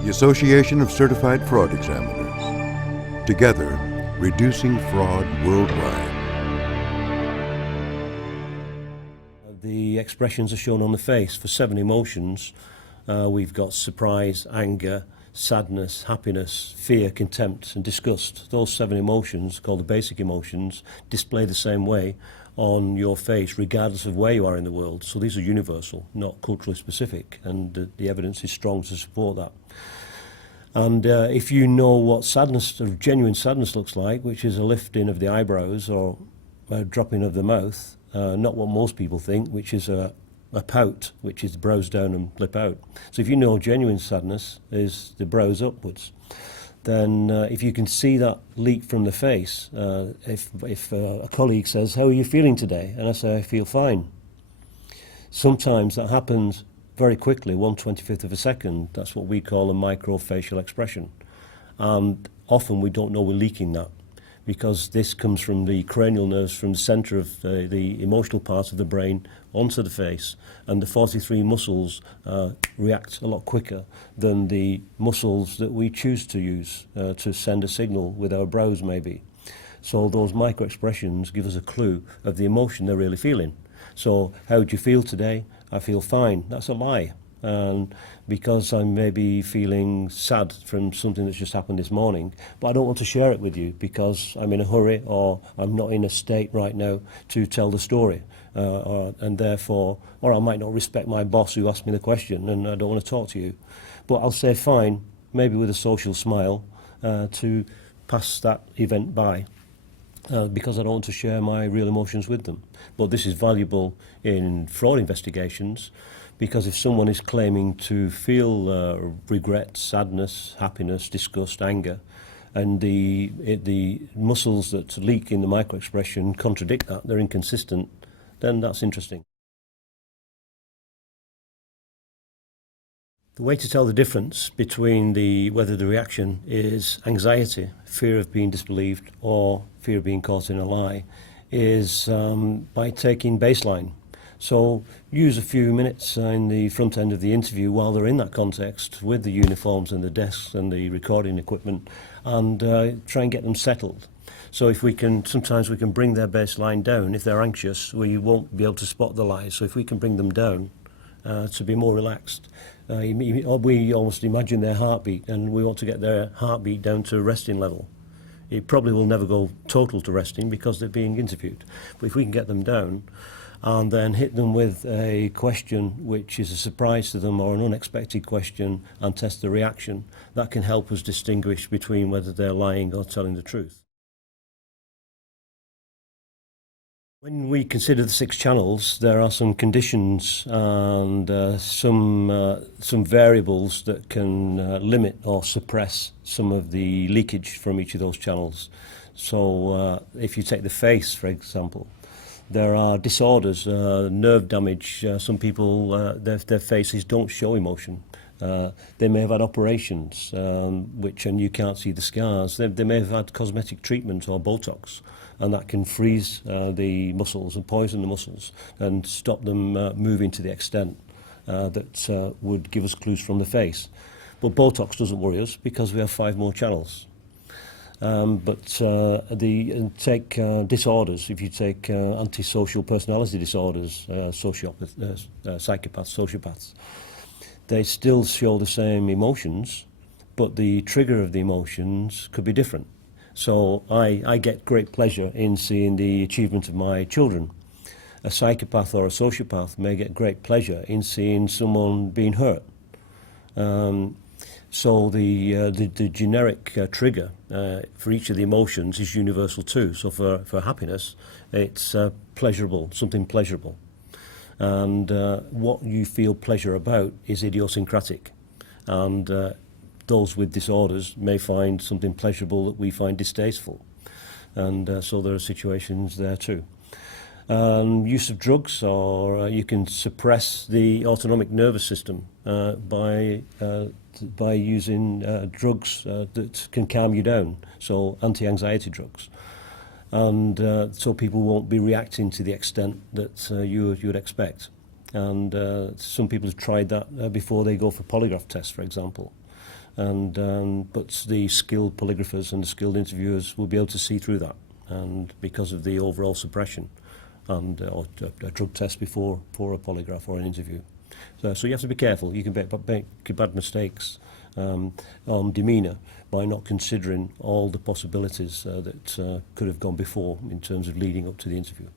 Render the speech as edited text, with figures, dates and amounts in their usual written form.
the Association of Certified Fraud Examiners. Together, reducing fraud worldwide. The expressions are shown on the face for 7 emotions. We've got surprise, anger, sadness, happiness, fear, contempt and disgust. Those 7 emotions, called the basic emotions, display the same way on your face regardless of where you are in the world. So these are universal, not culturally specific, and the evidence is strong to support that. And if you know what sadness, or genuine sadness, looks like, which is a lifting of the eyebrows or a dropping of the mouth, not what most people think, which is a pout, which is the brows down and lip out. So if you know genuine sadness is the brows upwards, then if you can see that leak from the face, if a colleague says, "How are you feeling today?" and I say, "I feel fine," sometimes that happens very quickly, 1/25th of a second. That's what we call a microfacial expression. And often we don't know we're leaking that, because this comes from the cranial nerves from the centre of the emotional part of the brain onto the face, and the 43 muscles react a lot quicker than the muscles that we choose to use to send a signal with our brows maybe. So those micro-expressions give us a clue of the emotion they're really feeling. So, how do you feel today? I feel fine. That's a lie. And because I'm maybe feeling sad from something that's just happened this morning, but I don't want to share it with you because I'm in a hurry or I'm not in a state right now to tell the story, and therefore, or I might not respect my boss who asked me the question and I don't want to talk to you. But I'll say fine, maybe with a social smile, to pass that event by. Because I don't want to share my real emotions with them. But this is valuable in fraud investigations, because if someone is claiming to feel regret, sadness, happiness, disgust, anger, and the muscles that leak in the microexpression contradict that, they're inconsistent, then that's interesting. The way to tell the difference between whether the reaction is anxiety, fear of being disbelieved, or fear of being caught in a lie, is by taking baseline. So use a few minutes in the front end of the interview while they're in that context with the uniforms and the desks and the recording equipment, and try and get them settled. So if we can, sometimes we can bring their baseline down. If they're anxious, we won't be able to spot the lies. So if we can bring them down to be more relaxed, we almost imagine their heartbeat, and we want to get their heartbeat down to resting level. It probably will never go total to resting because they're being interviewed. But if we can get them down and then hit them with a question which is a surprise to them or an unexpected question and test the reaction, that can help us distinguish between whether they're lying or telling the truth. When we consider the 6 channels, there are some conditions and some variables that can limit or suppress some of the leakage from each of those channels. So if you take the face, for example, there are disorders, nerve damage. Some people, their faces don't show emotion. They may have had operations, and you can't see the scars. They may have had cosmetic treatment or Botox, and that can freeze the muscles and poison the muscles and stop them moving to the extent that would give us clues from the face. But Botox doesn't worry us because we have 5 more channels. Take disorders. If you take antisocial personality disorders, psychopaths, sociopaths, they still show the same emotions, but the trigger of the emotions could be different. So I get great pleasure in seeing the achievement of my children. A psychopath or a sociopath may get great pleasure in seeing someone being hurt. So the generic trigger for each of the emotions is universal too. So for happiness, it's pleasurable, something pleasurable. And what you feel pleasure about is idiosyncratic. And those with disorders may find something pleasurable that we find distasteful. And so there are situations there too. Use of drugs, or you can suppress the autonomic nervous system by using drugs that can calm you down, so anti-anxiety drugs. And so people won't be reacting to the extent that you would expect. And some people have tried that before they go for polygraph tests, for example. but the skilled polygraphers and the skilled interviewers will be able to see through that, and because of the overall suppression and or a drug test before a polygraph or an interview. So you have to be careful. You can make bad mistakes on demeanour by not considering all the possibilities that could have gone before in terms of leading up to the interview.